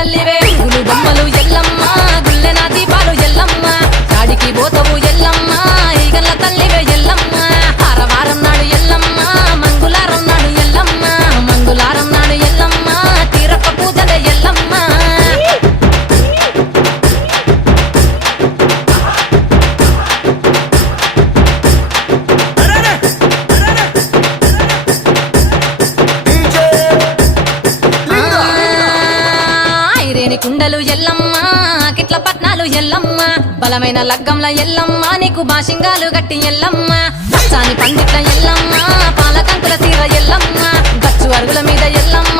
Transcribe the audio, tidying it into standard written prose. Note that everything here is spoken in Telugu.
తల్లివే గులు బొమ్మలు ఎల్లమ్మ గుల్లెన దీపాలు ఎల్లమ్మ చాడికి పోతవు ఎల్లమ్మ ఈగల తల్లివే ఎల్లమ్మ ఆరవారం నాడు ఎల్లమ్మ మంగుళారం నాడు ఎల్లమ్మ మంగుళారం నాడు ఎల్లమ్మ తీరప్ప పూజలే ఎల్లమ్మ కుండలు ఎల్లమ్మ కిట్ల పట్నాలు ఎల్లమ్మ బలమైన లగ్గంల ఎల్లమ్మ నీకు బాషింగాలు గట్టి ఎల్లమ్మ పచ్చాని పండిట్ల ఎల్లమ్మ పాలకంకుల తీర ఎల్లమ్మ గచ్చు అరుగుల మీద ఎల్లమ్మ